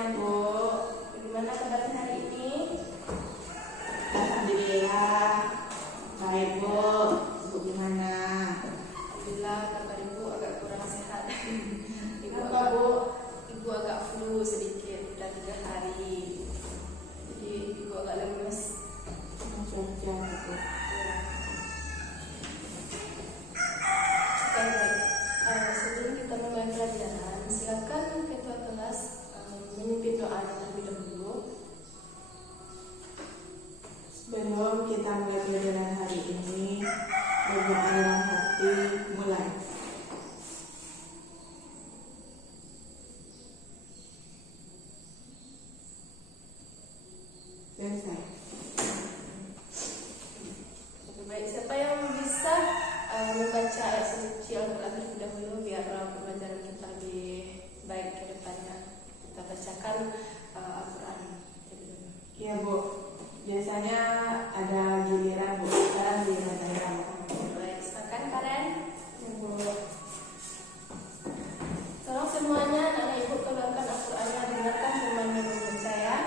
siang, Bu. Bagaimana kabarnya hari ini? Alhamdulillah. Baik, Bu. Bu gimana? Alhamdulillah, kabar Ibu agak kurang sehat. Kenapa, Bu? Ibu agak flu sedikit, udah 3 hari. Jadi Ibu agak lemes. Cuaca, Bu. Baik. Sebelum kita mulai pelajaran, silakan ketua kelas memimpin doa terlebih dahulu. Sebelum kita mulai pelajaran hari ini, berdoa dalam hati, mulai. Selesai. Oke, baik. Siapa yang bisa membaca ayat suci Al-Quran terlebih dahulu biar pembelajaran kita lebih baik ke depannya. Kita bacakan Al-Quran terlebih dahulu. Iya, Bu. Biasanya ada giliran, Bu. Sekarang giliran saya. Baik, silakan Karen. Ya, Bu. Tolong semuanya anak ibu keluarkan Al-Qurannya, dengarkan firman yang membaca ya.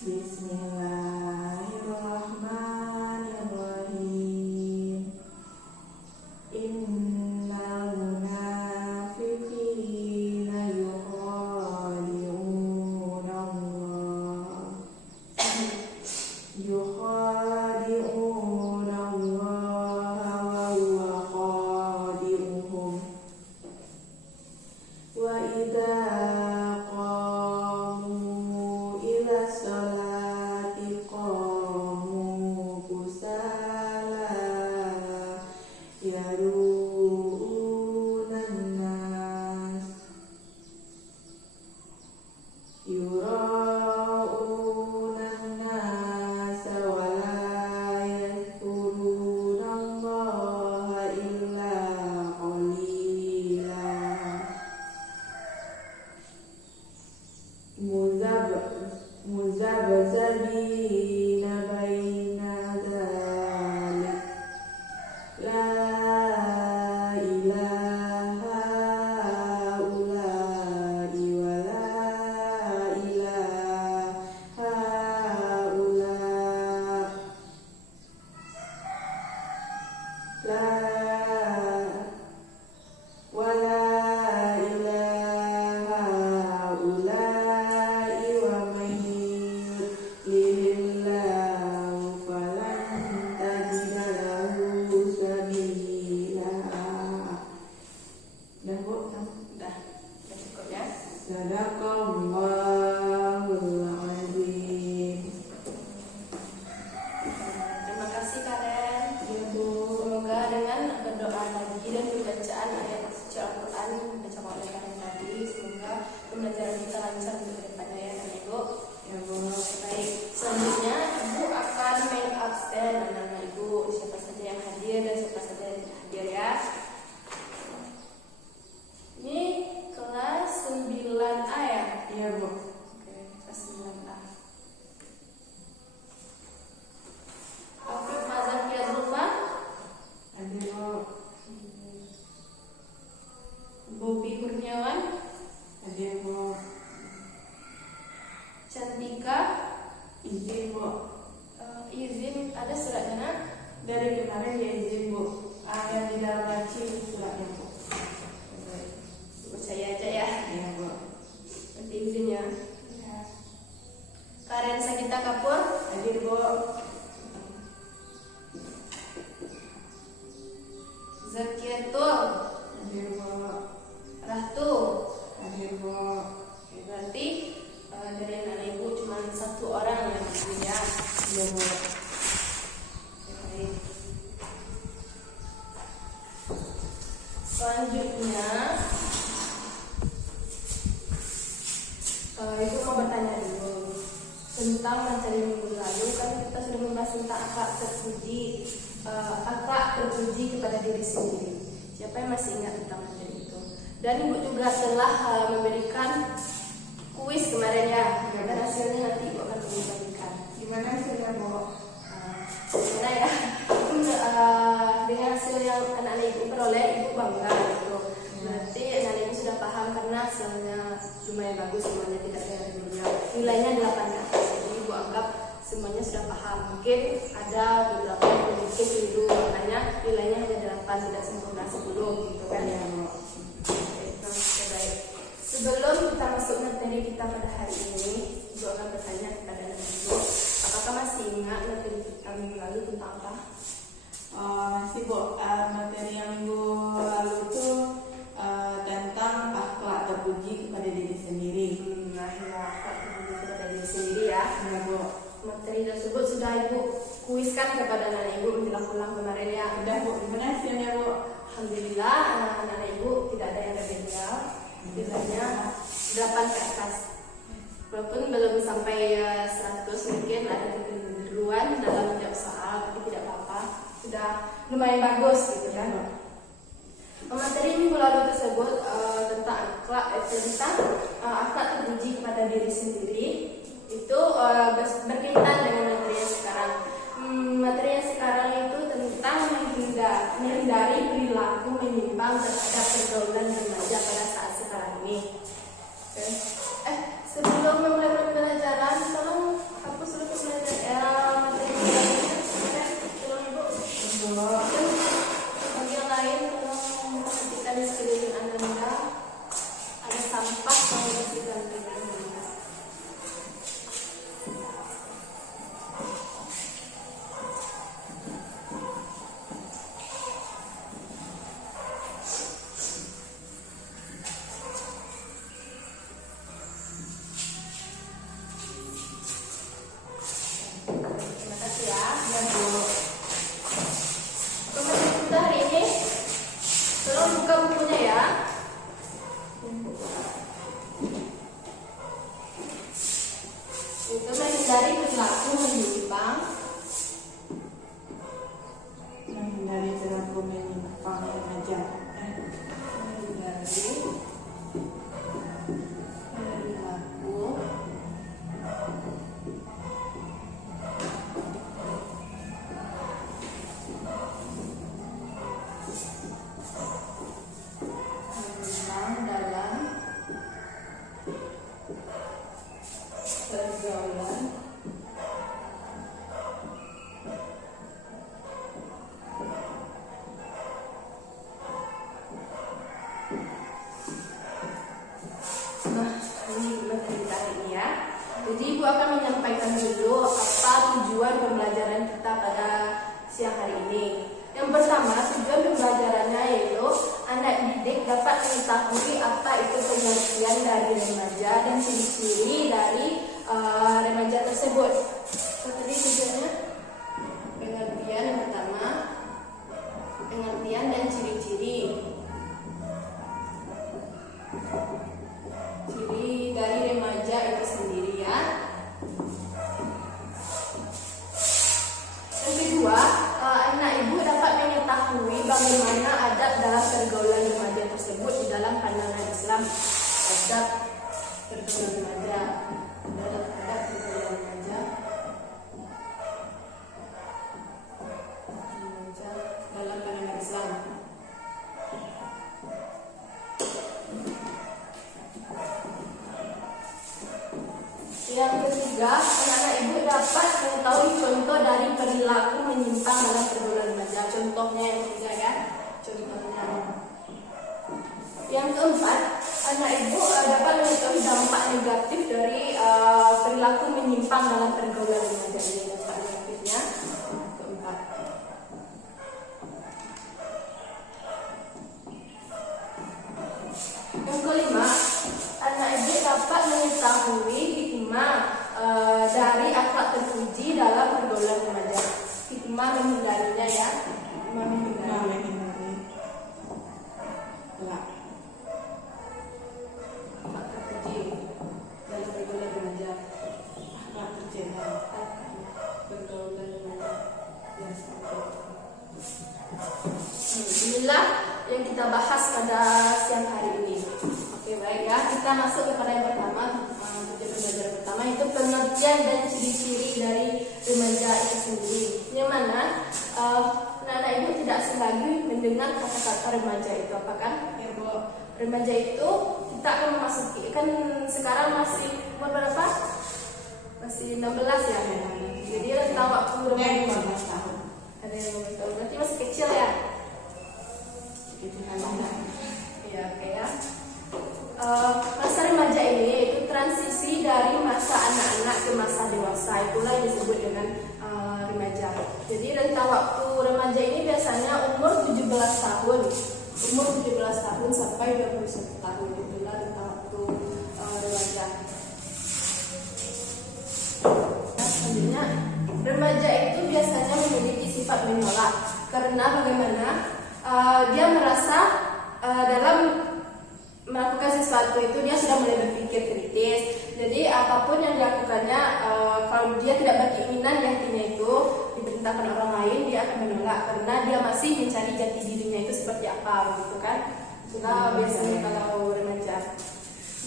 Bismillahirrahmanirrahim. Innal munafiqina yukhadi'una Allah. Yukhadi'una Allah wa huwa khadi'uhum. Wa idza qamu ila sholati qamu kusala yaruna nas yurauna nas wa la yadhkuruna Allah illa qalila. Muzabzabina baina dzalik la ilaha ula'i wa la ilaha ula' la wa la ilaha ula'i wa man yudlilillahu falan tajida lahu sabila. Dah, Bu? Udah cukup ya. Sadaqallahul azim. Terima kasih Karen. Ya, Bu. Semoga dengan berdoa lagi dan pembacaan ayat suci Al-Quran yang dibacakan oleh Karen tadi, semoga pembelajaran kita lancar untuk ke depannya ya anak ibu. Ya, Bu. Baik, selanjutnya ibu akan main absen anak-anak ibu, siapa saja yang hadir dan siapa saja yang tidak hadir ya. Ini kelas 9A ya. Iya, Bu. Oke, kelas 9A. Afif Mazakir Rufan, Hadir, Bu. Bobi Kurniawan, Hadir, Bu. Cantika, Izin, Bu. izin ada suratnya nak? Dari kemarin ya izin, Bu. Yang di dalam laci suratnya, Bu. Percaya aja ya. Iya, Bu. Nanti izin ya. Karen Sagita Kapur, Hadir, Bu. Zakiatul, Hadir, Bu. Ratu. Hadir, Bu. Oke, berarti dari anak ibu cuma 1 orang yang izin ya. Iya, Bu. Oke, baik. Selanjutnya ibu mau bertanya dulu tentang materi minggu lalu. Kan kita sudah membahas tentang akhlak terpuji kepada diri sendiri. Siapa yang masih ingat tentang materi itu? Dan ibu juga telah memberikan kuis kemarin ya. Dan hasilnya nanti Ibu akan membagikan. Gimana hasilnya, Bu? Gimana ya? Dengan hasil yang anak-anak Ibu peroleh, Ibu bangga gitu. Berarti anak-anak Ibu sudah paham karena hasilnya lumayan bagus, semuanya tidak ada yang remehnya. Nilainya 8 ke atas. Jadi Ibu anggap semuanya sudah paham. Mungkin ada beberapa yang mungkin keliru, makanya nilainya hanya 8, tidak sempurna 10 gitu kan ya. Oke, baik. Sebelum kita masuk materi kita pada hari ini, Ibu akan bertanya kepada anak Ibu, apakah masih ingat materi kita minggu lalu tentang apa? Masih, Bu. Materi yang minggu lalu itu tentang akhlak terpuji kepada diri sendiri. Nah, ya, akhlak terpuji kepada diri sendiri ya. Ya, Bu. Materi tersebut sudah Ibu kuiskan kepada anak Ibu menjelang pulang kemarin ya. Udah, Bu. Gimana hasilnya, Bu? Alhamdulillah anak-anak Ibu tidak ada yang remedial. Nilainya 8 ke atas. Walaupun belum sampai 100, mungkin ada kekeliruan dalam menjawab soal, tapi tidak apa-apa. Sudah lumayan bagus gitu kan. Materi minggu lalu tersebut tentang akhlak terpuji kepada diri sendiri. Itu berkaitan dengan materi yang sekarang. Materi yang sekarang itu tentang menghindari perilaku menyimpang terhadap pergaulan remaja pada saat sekarang ini. Sebelum memulai pembelajaran, tolong hapus dulu pembelajaran materi pembelajaran. Tolong Ibu. Bagi yang lain, tolong perhatikan di sekeliling Anda. Ada sampah yang harus digantikan. Terima kasih ya. Ya, Bu. Pembelajaran kita hari ini, tolong buka bukunya ya. Itu menghindari perilaku menyimpang. Menghindari perilaku menyimpang remaja. Menghindari perilaku menyimpang dalam pergaulan ini materi kita hari ini ya. Jadi Ibu akan menyampaikan dulu apa tujuan pembelajaran kita pada siang hari ini. Yang pertama, tujuan pembelajarannya yaitu anak didik dapat mengetahui apa itu pengertian dari remaja dan ciri-ciri dari remaja tersebut. Tadi tujuannya pengertian yang pertama, pengertian dan ciri-ciri. Ciri dari remaja itu sendiri ya. Yang kedua, anak ibu dapat mengetahui bagaimana adab dalam pergaulan remaja tersebut di dalam pandangan Islam. Adab pergaulan remaja, adab pergaulan remaja dalam pandangan Islam. Yang ketiga, anak-anak ibu dapat mengetahui contoh dari perilaku menyimpang dalam pergaulan remaja. Contohnya yang ketiga ya, contohnya. Yang keempat, anak ibu dapat mengetahui dampak negatif dari perilaku menyimpang dalam pergaulan remaja. Ini dampak negatifnya. Keempat. Yang kelima, anak ibu dapat mengetahui hikmah dari akhlak terpuji dalam pergaulan remaja. Hikmah menghindarinya ya. Hikmah menghindari. Akhlak terpuji dalam pergaulan remaja. Akhlak tercela. Pergaulan remaja. Inilah yang kita bahas pada siang hari ini. Oke, baik ya. Kita masuk kepada yang pertama pengertian dan ciri-ciri dari remaja itu sendiri. Yang mana anak-anak ibu tidak asing lagi mendengar kata-kata remaja itu apa kan? Ya Bu. Remaja itu kita akan memasuki, kan sekarang masih umur berapa? Masih 16 ya. Jadi rentang waktu remaja 15 tahun. ada yang 15 tahun, berarti masih kecil ya. Itu anak. Iya, oke ya. Masa remaja ini itu transisi dari masa anak-anak ke masa dewasa, itulah yang disebut dengan remaja. Jadi rentang waktu remaja ini biasanya umur 17 tahun, umur 17 tahun sampai 21 tahun, itulah rentang waktu remaja. Nah, selanjutnya remaja itu biasanya memiliki sifat menolak karena bagaimana dia merasa dalam melakukan sesuatu itu dia sudah mulai berpikir kritis. Jadi apapun yang dilakukannya, kalau dia tidak berkeinginan di hatinya itu diperintahkan orang lain, dia akan menolak karena dia masih mencari jati dirinya itu seperti apa, gitu kan? Itulah biasanya kalau remaja.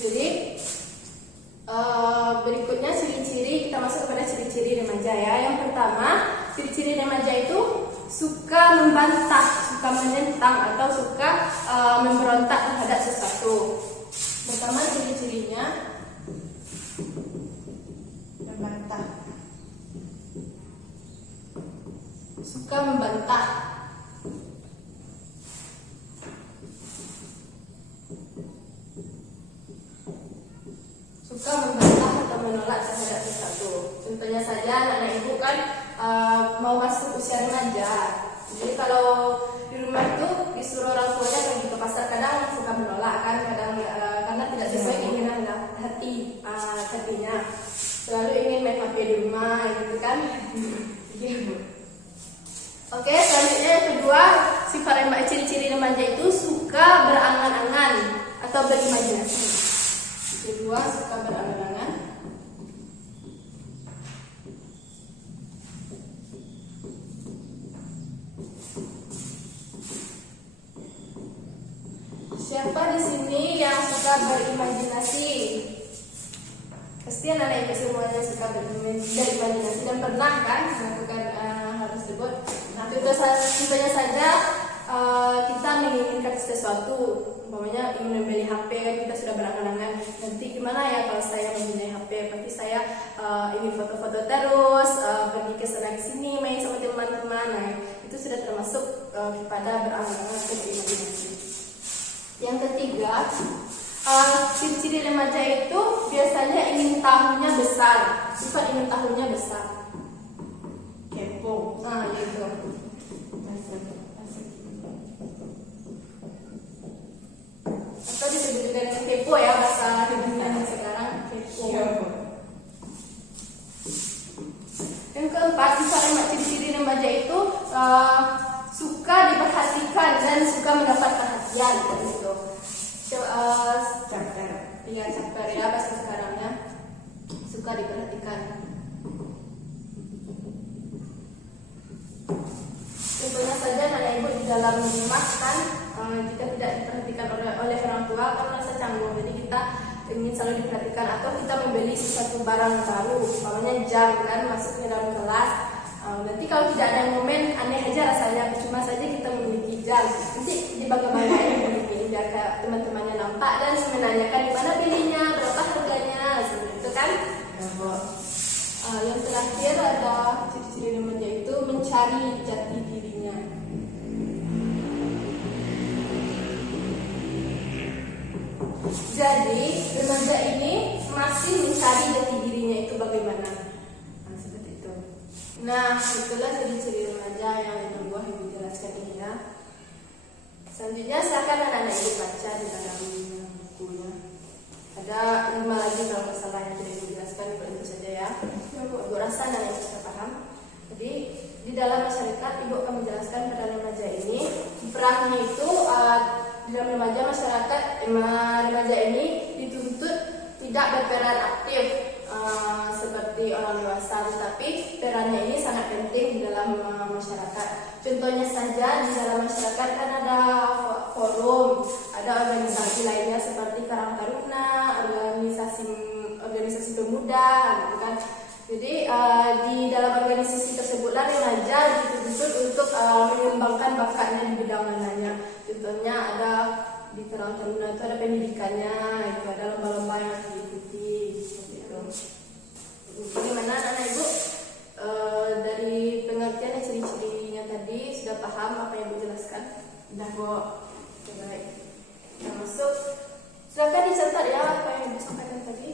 Jadi berikutnya ciri-ciri, kita masuk kepada ciri-ciri remaja ya. Yang pertama, ciri-ciri remaja itu suka membantah, suka menentang atau suka memberontak terhadap sesuatu. Pertama ciri-cirinya Membantah. suka membantah. Suka membantah atau menolak terhadap sesuatu. Contohnya saja anak-anak ibu kan mau masuk usia remaja. Jadi kalau di rumah itu disuruh orang tuanya pergi ke pasar, kadang suka menolak kan, kadang karena tidak sesuai keinginan hatinya. Selalu ingin main HP di rumah gitu kan. Oke, selanjutnya yang kedua, sifat ciri-ciri remaja itu suka berangan-angan atau berimajinasi. Kedua, suka berangan-angan. Siapa di sini yang suka berimajinasi? Pasti anak-anak ibu semuanya suka berimajinasi dan pernah kan melakukan hal tersebut. Nah, contohnya saja kita menginginkan sesuatu, umpamanya ingin membeli HP kan, kita sudah berangan-angan nanti gimana ya kalau saya mempunyai HP, berarti saya ingin foto-foto terus, pergi ke sana sini, main sama teman-teman. Nah, itu sudah termasuk kepada berangan-angan atau berimajinasi. Yang ketiga, ciri-ciri remaja itu biasanya ingin tahunya besar, sifat ingin tahunya besar. Kepo. Nah, gitu. Atau disebut juga dengan kepo ya, bahasa hubungan sekarang kepo. Iya Bu. Yang keempat, sifat ciri-ciri remaja itu suka diperhatikan dan suka mendapat perhatian gitu. Caper. Iya, caper ya bahasa sekarangnya, suka diperhatikan. Contohnya saja anak ibu di dalam rumah kan, jika tidak diperhatikan oleh orang tua kan merasa canggung. Jadi kita ingin selalu diperhatikan, atau kita membeli sesuatu barang baru, umpamanya jam kan, masuknya dalam kelas. Nanti kalau tidak ada momen, aneh aja rasanya, cuma saja kita memiliki jam. Nanti di bagaimana memiliki biar teman-temannya nampak dan menanyakan di mana belinya, berapa harganya, seperti itu kan. Ya Bu. Yang terakhir ada ciri-ciri remaja itu mencari jati dirinya. Jadi remaja ini masih mencari jati dirinya itu bagaimana? Nah, seperti itu. Nah, itulah ciri-ciri remaja yang Ibu Buah Ibu jelaskan ini ya. Selanjutnya silakan anak-anak ibu baca di dalam bukunya. Ada 5 lagi kalau nggak salah yang tidak Ibu jelaskan, itu saja ya. Ibu rasa anak-anak bisa paham. Jadi di dalam masyarakat Ibu akan menjelaskan pada remaja ini perannya itu di dalam remaja ini dituntut tidak berperan aktif seperti orang dewasa, tetapi perannya ini sangat penting di dalam masyarakat. Contohnya saja di dalam masyarakat kan ada forum, ada organisasi lainnya seperti Karang Taruna, organisasi organisasi pemuda, gitu kan. Jadi di dalam organisasi tersebutlah remaja dituntut untuk mengembangkan bakatnya di bidang mananya. Contohnya ada di Karang Taruna itu ada pendidikannya, itu ada lomba-lomba yang harus diikuti, seperti itu. Bagaimana anak ibu dari pengertian dan ciri-cirinya tadi sudah paham apa yang ibu jelaskan? Udah Bu. Baik. Kita masuk. Silakan dicatat ya apa yang ibu sampaikan tadi.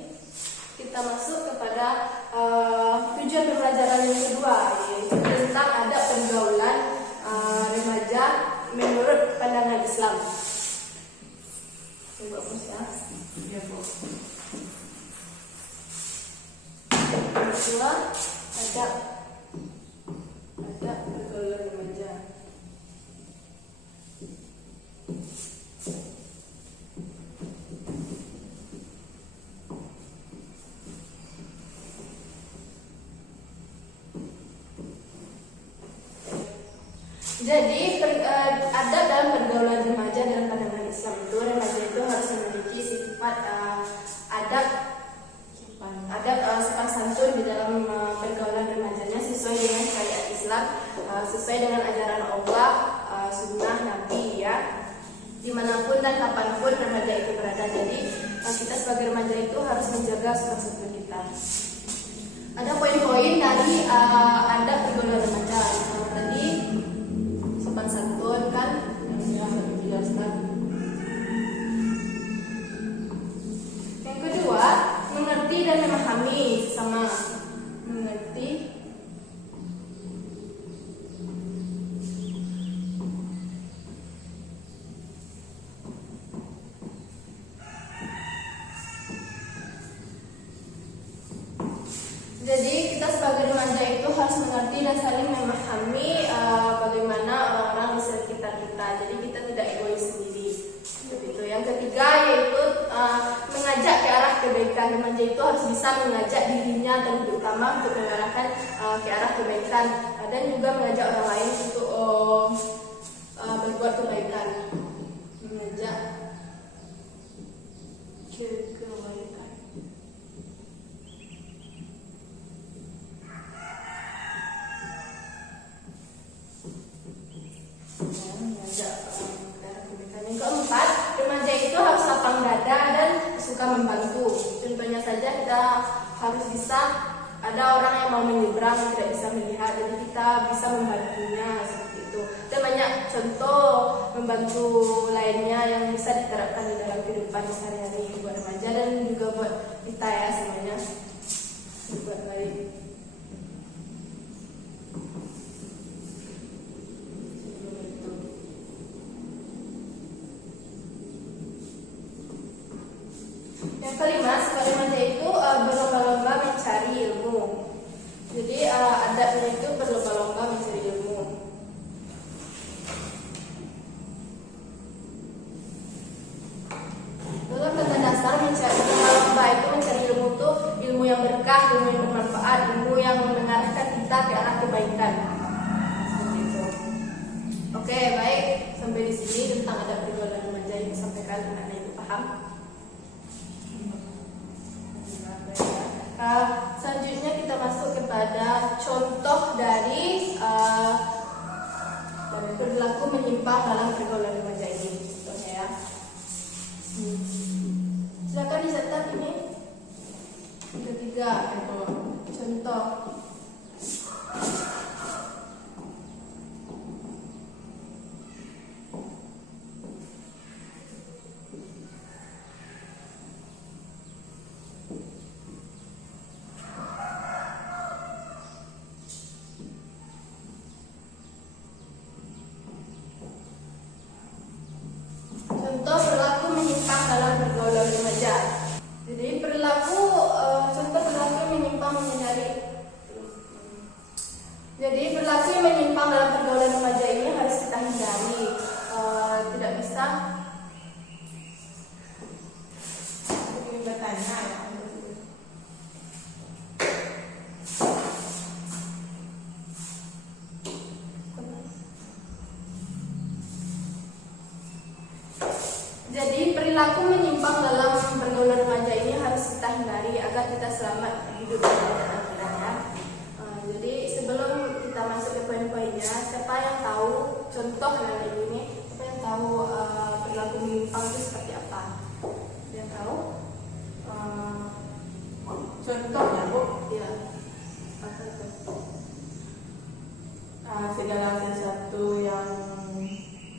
Kita masuk kepada tujuan pembelajaran yang kedua, yaitu tentang adab pergaulan remaja menurut pandangan Islam. Coba bos ya. Iya Bu. Yang kedua, adab pergaulan remaja. Jadi adab dalam pergaulan remaja dalam pandangan Islam itu, remaja itu harus memiliki sifat sopan santun di dalam pergaulan remajanya sesuai dengan syariat Islam, sesuai dengan ajaran Allah, sunnah Nabi ya. Dimanapun dan kapanpun remaja itu berada. Jadi kita sebagai remaja itu harus menjaga sopan santun kita. Ada poin-poin dari adab pergaulan remaja. Tadi sopan santun kan yang sudah dijelaskan. Yang kedua, mengerti dan memahami sesama. Mengerti Jadi kita sebagai remaja itu harus mengerti dan saling memahami bagaimana orang-orang di sekitar kita. Jadi kita tidak egois sendiri. Begitu. Yang ketiga yaitu mengajak ke arah kebaikan. Remaja itu harus bisa mengajak dirinya dan terutama untuk mengarahkan ke arah kebaikan dan juga mengajak orang lain untuk berbuat kebaikan. Mengajak ke kebaikan. Yang keempat, remaja itu harus lapang dada dan suka membantu. Contohnya saja kita harus bisa, ada orang yang mau menyeberang tidak bisa melihat, jadi kita bisa membantunya seperti itu. Dan banyak contoh membantu lainnya yang bisa diterapkan di dalam kehidupan sehari-hari buat remaja dan juga buat kita ya semuanya, buat baik. Yang kelima, sebagai remaja itu berlomba-lomba mencari ilmu. Jadi adabnya itu berlomba-lomba mencari ilmu. Dalam kata dasar mencari lomba itu mencari ilmu itu ilmu yang berkah, ilmu yang bermanfaat, ilmu yang mengarahkan kita ke arah kebaikan. Seperti itu. Oke, baik. Sampai di sini tentang adab pergaulan remaja yang disampaikan anak ibu paham. Selanjutnya kita masuk kepada contoh dari perilaku menyimpang dalam pergaulan remaja ini. Contohnya ya. Silakan dicatat ini. Ketiga, contoh. Contoh perilaku menyimpang dalam pergaulan remaja. Jadi perilaku contoh perilaku menyimpang Jadi perilaku yang menyimpang dalam pergaulan remaja ini harus kita hindari. Tidak bisa. Ini bertanya ya. Jadi perilaku menyimpang dalam pergaulan remaja ini harus kita hindari menghindari agar kita selamat hidup di dalam akhirat ya. Jadi sebelum kita masuk ke poin-poinnya, siapa yang tahu contoh dalam ini? Siapa yang tahu perilaku menyimpang itu seperti apa? Yang tahu? Contohnya Bu, Ya. Apa itu? segala sesuatu yang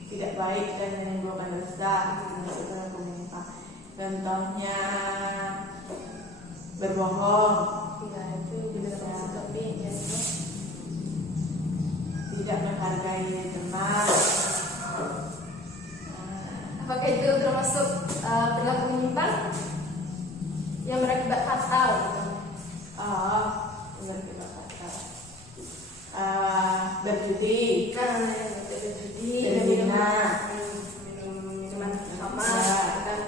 tidak baik dan menimbulkan dosa itu termasuk perilaku menyimpang. Contohnya berbohong, Ya, itu juga termasuk topik ya. tidak menghargai teman. Apakah itu termasuk perilaku menyimpang yang berakibat fatal? Berakibat fatal. Berjudi, Kan judi, berzina, minuman khamar, kan.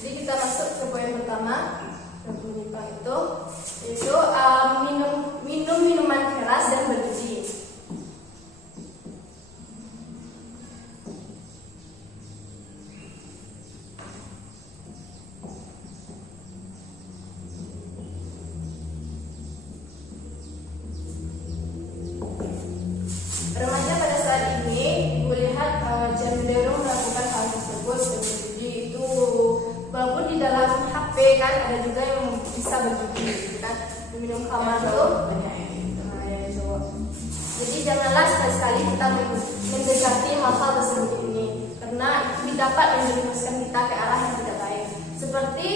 Jadi kita masuk ke poin pertama, perilaku menyimpang itu minum minuman keras dan berjudi. Remaja pada saat ini melihat cenderung melakukan hal tersebut dan berjudi itu, walaupun di dalam HP kan ada juga yang bisa berjudi, gitu kan, minum khamar itu. banyak yang gitu. Ya, cowok. Jadi janganlah sekali-sekali kita mendekati hal-hal tersebut ini, karena itu dapat menjerumuskan kita ke arah yang tidak baik. Seperti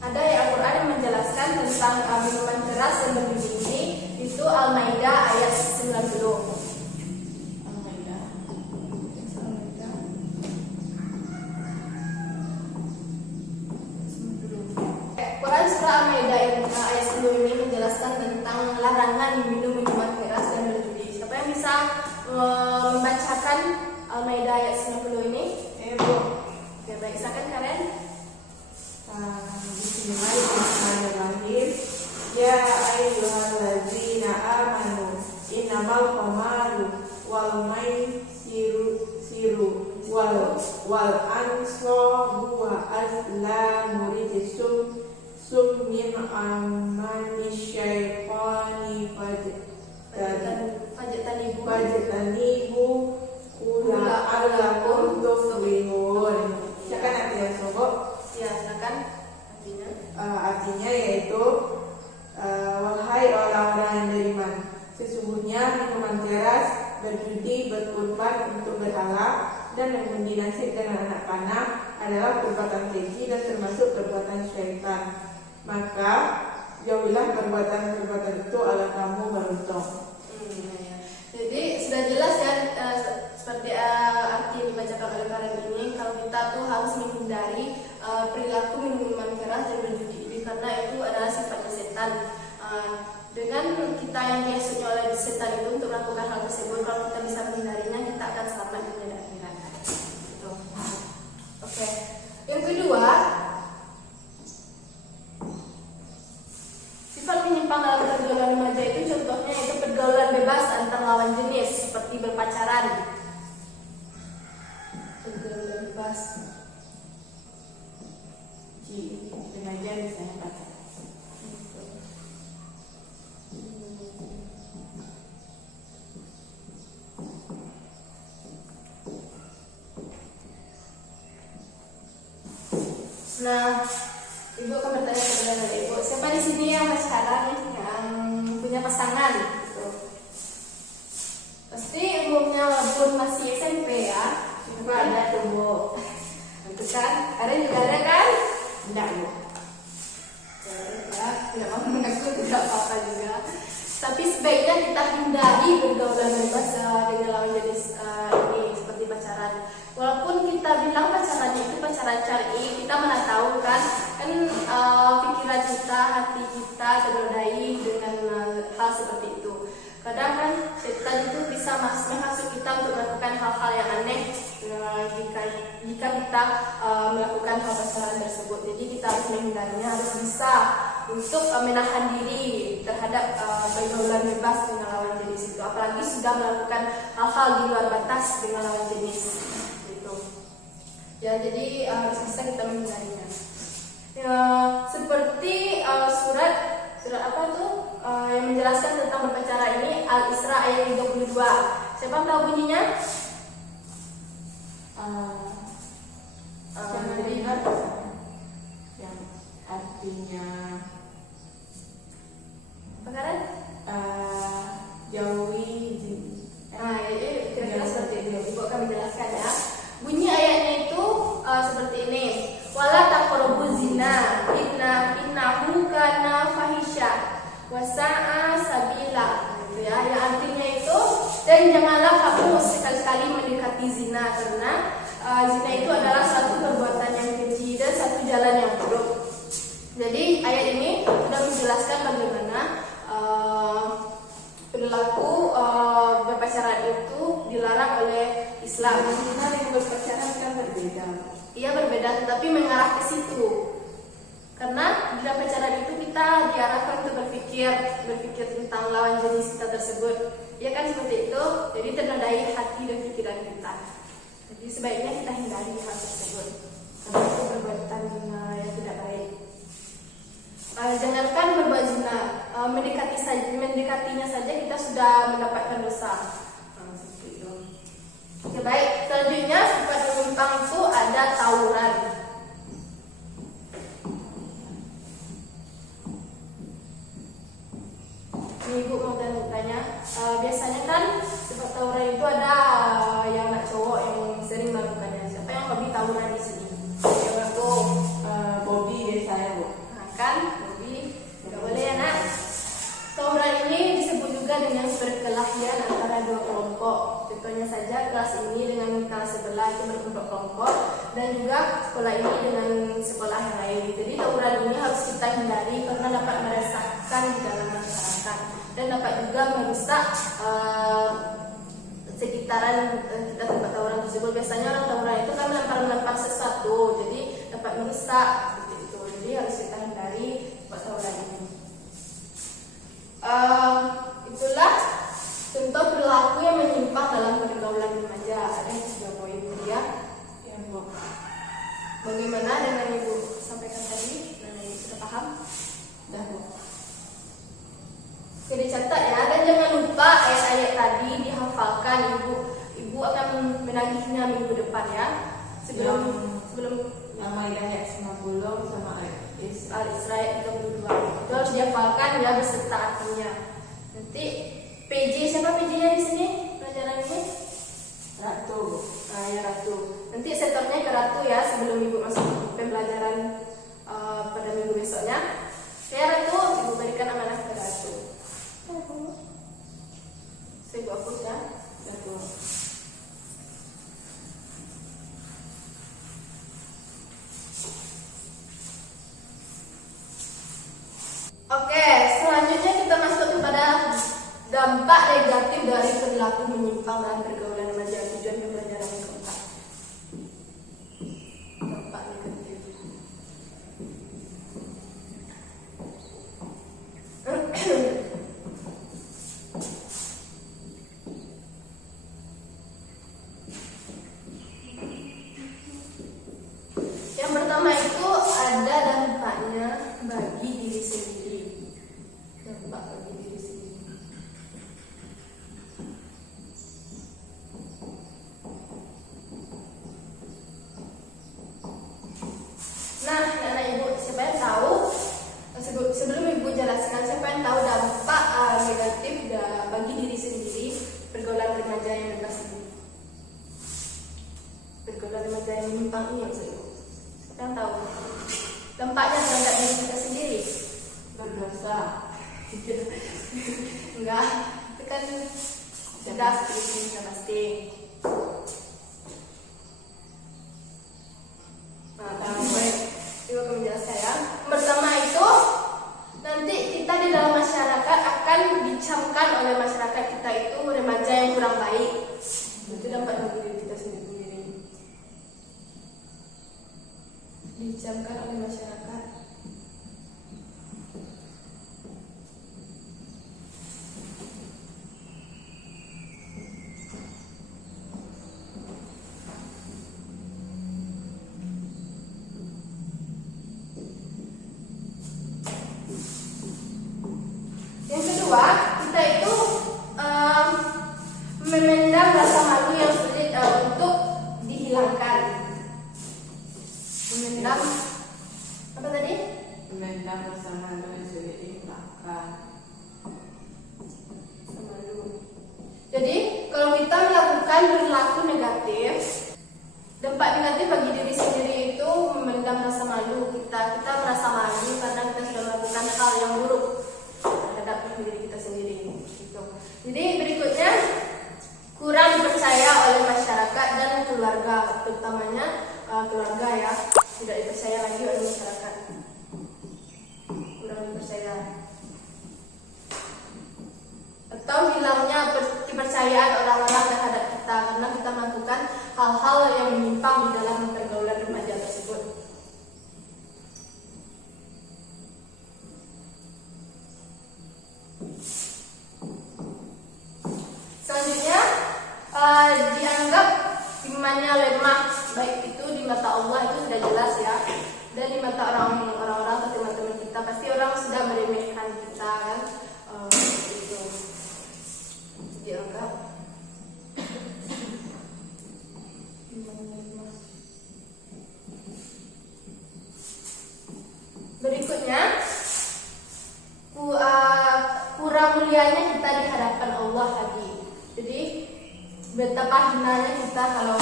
ada yang Al-Quran yang menjelaskan tentang minuman keras dan berjudi ini, itu Al-Maidah ayat 90. Quran surah Al-Maidah ayat 10 ini menjelaskan tentang larangan minum minuman keras dan berjudi. Siapa yang bisa membacakan Al-Maidah ayat 90 ini? Bu. Oke, baik, silakan Karen. Bismillahirrahmanirrahim. Ya ayyuhallazina amanu innamal khamaru wal maisiru wal ansabu wa azlamu rijsum min amani syaitani fajtanibu la'allakum tuflihun. Silakan artinya sobat. Ya, silakan artinya. Artinya yaitu wahai orang-orang yang beriman, sesungguhnya minuman keras, berjudi, berkurban untuk berhala, dan mengundi nasib dengan anak panah adalah perbuatan keji dan termasuk perbuatan syaitan. Maka jauhilah perbuatan-perbuatan itu agar kamu beruntung. Ya. Jadi sudah jelas ya, seperti arti yang dibacakan oleh Karen ini, kalau kita tuh harus menghindari perilaku minuman keras dan berjudi ini, karena itu adalah sifatnya setan. Dengan kita yang dihasutnya oleh setan itu untuk melakukan hal tersebut, kalau kita bisa menghindarinya, kita akan selamat di dunia akhirat. Gitu. Oke. Yang kedua, sifat menyimpang dalam pergaulan remaja itu contohnya itu pergaulan bebas antar lawan jenis seperti berpacaran. Pergaulan bebas. Remaja misalnya pakai. Nah, Ibu akan bertanya kepada Ibu, siapa di sini yang sekarang yang punya pasangan? Gitu. Pasti umumnya walaupun masih SMP ya. Itu ada tuh Bu. Itu kan, Karen juga ada kan? Enggak Bu. Ya, tidak mau mengaku tidak apa-apa juga. Tapi sebaiknya kita hindari pergaulan bebas dengan lawan jenis ini seperti pacaran. Walaupun kita bilang pacarannya itu pacaran syar'i, kita mana tahu kan pikiran kita, hati kita ternodai dengan hal seperti itu. Kadang kan setan itu bisa menghasut kita untuk melakukan hal-hal yang aneh jika kita melakukan hal pacaran tersebut. Jadi kita harus menghindarinya, harus bisa untuk menahan diri terhadap pergaulan bebas dengan lawan jenis itu. Apalagi sudah melakukan hal-hal di luar batas dengan lawan jenis. Gitu. Ya, jadi harus bisa kita menghindarinya. Seperti surat apa tuh yang menjelaskan tentang berpacara ini, Al-Isra ayat 32. Siapa tahu bunyinya? Jangan dengar yang artinya apa kan? Jauhi jin. Kira-kira seperti itu. Ibu akan menjelaskan ya. Bunyi ayatnya itu seperti ini. Wala taqrabu zina innahu kana fahisha wa sa'a sabila. Gitu ya. Yang artinya itu, dan janganlah kamu sekali-kali mendekati zina, karena zina itu adalah satu perbuatan yang keji dan satu jalan yang buruk. Jadi ayat ini sudah menjelaskan bagaimana perilaku berpacaran itu dilarang oleh Islam. Zina dengan berpacaran kan berbeda. Ia berbeda, tetapi mengarah ke situ. Karena di dalam pacaran itu kita diarahkan untuk berpikir tentang lawan jenis kita tersebut. Ya kan seperti itu. Jadi ternodai hati dan pikiran kita. Jadi sebaiknya kita hindari hal tersebut. Karena itu perbuatan yang tidak baik. Jangankan berbuat zina, mendekatinya saja kita sudah mendapatkan dosa. Seperti itu. Oke, baik. Selanjutnya sifat menyimpang itu ada tawuran. Ini Ibu mau tanya, biasanya kan sifat tawuran itu ada yang anak cowok yang sering melakukannya. Siapa yang hobi tawuran di sini? Yang aku Bobby biasanya, Bu. kan? Tidak boleh ya nak. Tawuran ini disebut juga dengan perkelahian antara dua kelompok. Contohnya saja kelas ini dengan kelas sebelah itu berkelompok, dan juga sekolah ini dengan sekolah yang lain. Jadi tawuran ini harus kita hindari karena dapat meresahkan di dalam masyarakat dan dapat juga merusak sekitaran kita tempat tawuran tersebut. Biasanya orang tawuran itu kan melempar sesuatu, jadi dapat merusak seperti itu. Jadi harus kita hindari tempat tawuran ini. Itulah contoh perilaku yang menyimpang dalam pergaulan remaja. Ada yang 3 poin ya. Yang Bu. Bagaimana dengan Ibu sampaikan tadi? Dan Ibu sudah paham? Dah, Bu. Oke, dicatat ya. Dan jangan lupa ayat-ayat tadi dihafalkan. Ibu akan menagihnya minggu depan ya. Sebelum Yang ayat 90 sama ayat Al-Isra ayat 32. Itu harus dihafalkan ya beserta artinya. Nanti PJ, siapa PJ-nya di sini? Pelajaran ini? Ratu, Bu. Ya Ratu. Nanti setornya ke Ratu ya sebelum Ibu masuk pembelajaran pada minggu besoknya. Ya Ratu, Ibu berikan amanah kepada Ratu. Saya Ibu hapus ya. Ratu. Oke, selanjutnya kita masuk kepada dampak negatif dari perilaku menyimpang dalam pergaulan remaja. Tujuan pembelajaran yang keempat. Dampak negatif. Yang pertama itu ada dampaknya bagi diri sendiri. Dampak bagi diri sendiri. Nah, anak Ibu, siapa yang tahu? Sebelum Ibu jelaskan, siapa yang tahu dampak negatif bagi diri sendiri pergaulan remaja yang bebas ini? Pergaulan remaja yang menyimpang ini maksud Ibu. Siapa yang tahu? Dampaknya terhadap diri kita sendiri? Berdosa. Enggak, itu kan sudah pasti. Baik, Ibu akan menjelaskan ya. Pertama itu nanti kita di dalam masyarakat akan dicamkan oleh masyarakat kita itu remaja yang kurang baik. Itu dampak bagi diri kita sendiri. Dicamkan oleh masyarakat. Memendam apa tadi? Memendam rasa malu yang sudah diungkapkan. Malu. Jadi kalau kita melakukan perilaku negatif, dampak negatif bagi diri sendiri itu memendam rasa malu kita merasa malu karena kita sudah melakukan hal yang buruk terhadap diri kita sendiri. Gitu. Jadi berikutnya kurang dipercaya oleh masyarakat dan keluarga, terutamanya keluarga ya, tidak dipercaya lagi oleh masyarakat. Kurang dipercaya. Atau hilangnya kepercayaan orang-orang terhadap kita karena kita melakukan hal-hal yang menyimpang di dalam pergaulan remaja tersebut. Selanjutnya dianggap imannya lemah, baik itu di mata Allah itu sudah jelas ya, dan di mata orang-orang atau teman-teman kita pasti orang sudah meremehkan kita kan. Itu dianggap imannya lemah. Berikutnya kurang mulianya kita di hadapan Allah lagi. Jadi betapa hinanya kita kalau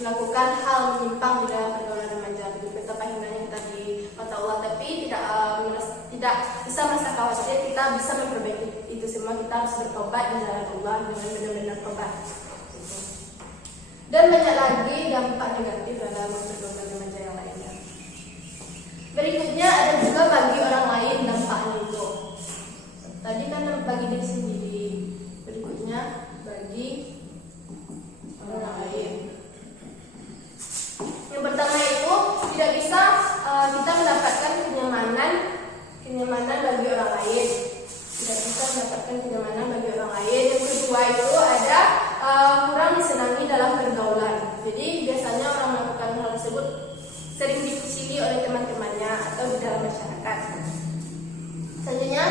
melakukan hal menyimpang di dalam pergaulan remaja. Jadi betapa hinanya kita di mata Allah, tapi tidak bisa merasa khawatir. Kita bisa memperbaiki itu semua. Kita harus bertobat di jalan Allah dengan benar-benar tobat. Dan banyak lagi dampak negatif dalam pergaulan remaja yang lainnya. Berikutnya ada juga bagi orang lain dampaknya itu. Tadi kan bagi diri sendiri. Berikutnya bagi orang lain. Yang pertama itu tidak bisa kita mendapatkan kenyamanan bagi orang lain. Tidak bisa mendapatkan kenyamanan bagi orang lain. Yang kedua itu ada kurang disenangi dalam pergaulan. Jadi biasanya orang melakukan hal tersebut sering dipuji oleh teman-temannya atau di dalam masyarakat. Selanjutnya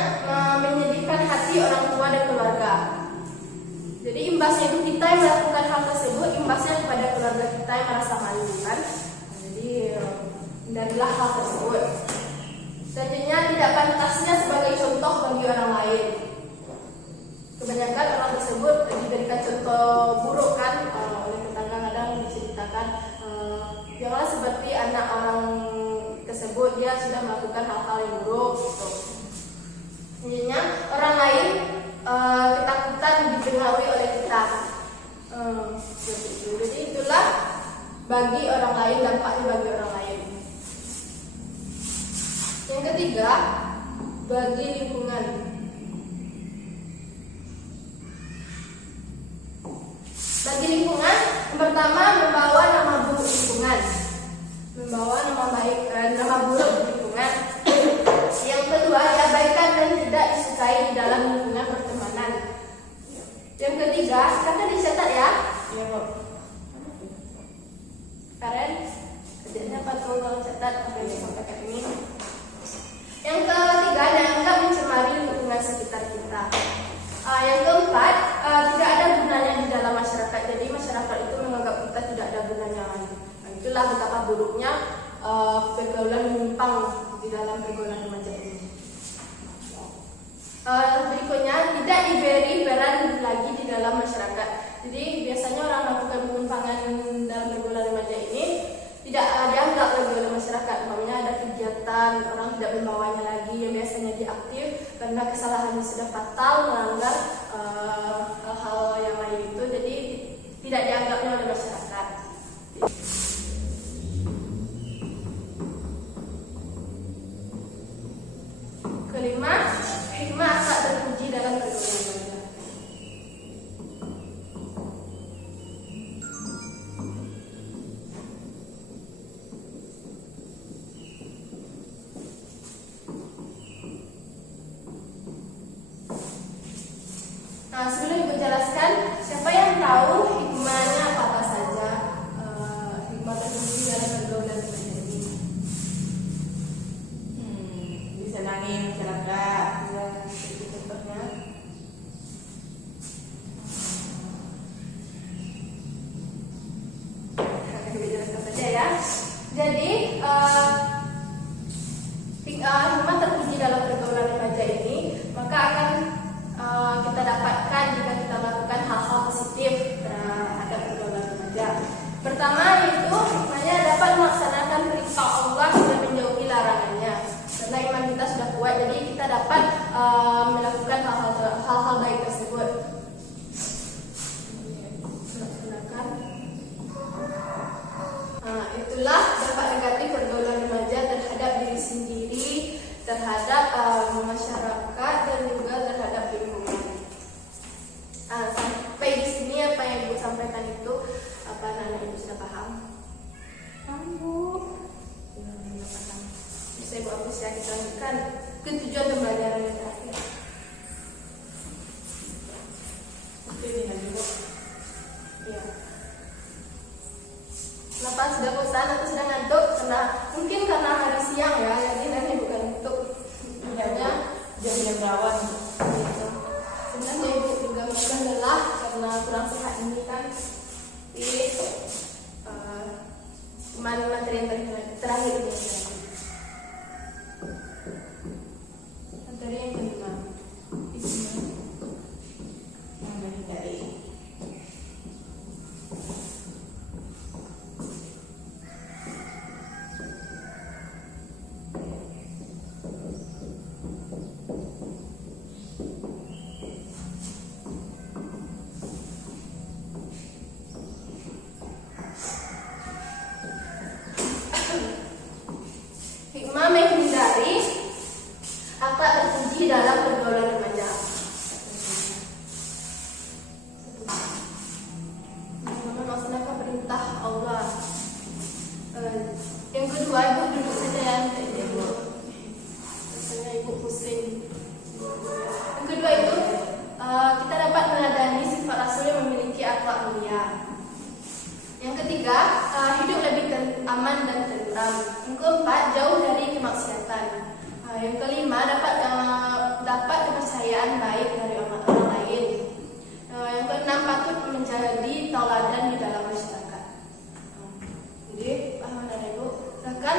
menyedihkan hati orang tua dan keluarga. Jadi imbasnya itu kita yang melakukan hal tersebut, imbasnya kepada keluarga kita yang merasa malu kan. Jadi hindarilah hal tersebut. Selanjutnya tidak pantasnya sebagai contoh bagi orang lain. Kebanyakan orang tersebut diberikan contoh buruk kan oleh tetangga, kadang diceritakan janganlah seperti anak orang tersebut, dia sudah melakukan hal-hal yang buruk gitu. Selanjutnya orang lain ketakutan dipengaruhi oleh kita. Jadi itulah bagi orang lain, dampaknya bagi orang lain. Yang ketiga, bagi lingkungan. Bagi lingkungan, yang pertama membawa nama buruk lingkungan, membawa nama buruk lingkungan. Yang kedua, diabaikan dan tidak disukai di dalam lingkungan pertemanan. Yang ketiga, kata dicatat ya. Iya, Pak. Karen, kerjanya apa tolong catat apa yang disampaikan ini. Yang ketiga, dianggap mencemari lingkungan sekitar kita. Yang keempat, tidak ada gunanya di dalam masyarakat. Jadi masyarakat itu menganggap kita tidak ada gunanya lagi. Itulah betapa buruknya pergaulan menyimpang di dalam pergaulan remaja ini. Berikutnya, tidak diberi peran lagi di dalam masyarakat. Jadi biasanya orang melakukan penyimpangan dalam pergaulan remaja ini tidak dianggap lagi oleh masyarakat. Umpamanya ada kegiatan, orang tidak membawanya lagi yang biasanya diaktif karena kesalahannya sudah fatal, melanggar hal yang lain itu. Jadi tidak dianggapnya oleh masyarakat. Kelima, hikmah tak terpuji dalam pergaulan remaja. Jadi hikmah terpuji dalam pergaulan remaja ini maka akan kita dapatkan jika kita melakukan hal-hal positif terhadap pergaulan remaja. Pertama yaitu hikmahnya dapat melaksanakan perintah Allah dan menjauhi larangannya. Karena iman kita sudah kuat, jadi kita dapat melakukan hal-hal baik tersebut. Itulah dampak negatif pergaulan remaja terhadap diri sendiri, terhadap masyarakat dan juga terhadap lingkungan. Sampai di sini apa yang Ibu sampaikan itu apa anak Ibu sudah paham? Bu. Paham. Bisa Ibu hapus ya, kita lanjutkan ke tujuan pembelajaran yang terakhir. Oke, ini lagi Bu. Iya. Kenapa sudah bosan atau sudah ngantuk? Mungkin karena hari siang ya, jadi nanti bukan ngantuk. Makanya Jam berawan. sebenarnya Ibu juga mungkin lelah karena kurang sehat ini kan. Tapi materi yang terakhir ini. Materi yang kelima. Menghindari. Hikmah menghindari akhlak terpuji dalam pergaulan remaja. Melaksanakan perintah Allah. Yang kedua, Ibu duduk saja ya, Ibu. Rasanya Ibu pusing. Yang kedua itu kita dapat meneladani sifat Rasul yang memiliki akhlak mulia. Yang ketiga, hidup lebih aman dan tentram. Yang keempat, jauh dari kemaksiatan. Yang kelima, dapat kepercayaan baik dari orang lain. Yang keenam, patut menjadi tauladan di dalam masyarakat. Jadi, Bapak Ibu, silakan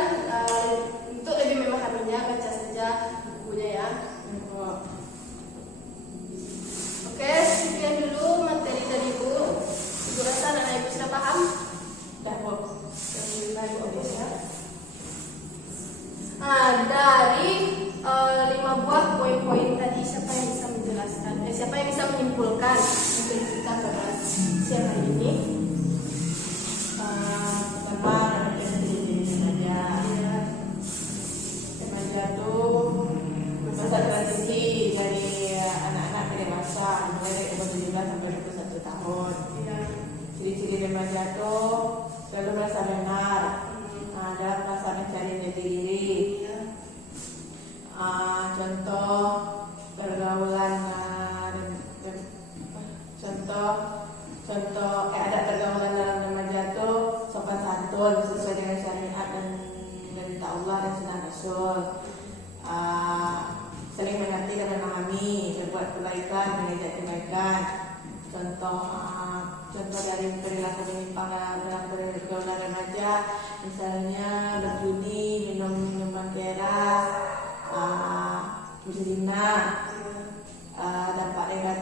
untuk lebih memahaminya baca saja bukunya ya. Oke, sekian dulu materi dari Ibu. Ibu rasa anak Ibu sudah paham? Dah Bu. Dari 5 buah poin-poin tadi, siapa yang bisa menjelaskan? Siapa yang bisa menyimpulkan untuk kita pada siang hari ini? Pertama, remaja tuh masa transisi dari anak-anak ke dewasa, mulai dari umur 17 sampai 21 tahun. Ciri-ciri remaja tuh selalu merasa benar, ada merasa mencari jati diri. Contoh pergaulan, ada pergaulan dalam remaja tuh sopan santun sesuai dengan syariat dan perintah Allah dan sunnah Rasul. Saling mengerti dan memahami, berbuat kebaikan, mengajak kebaikan. Contoh dari perilaku menyimpang dalam pergaulan remaja, misalnya berjudi, minum minuman keras, berzina,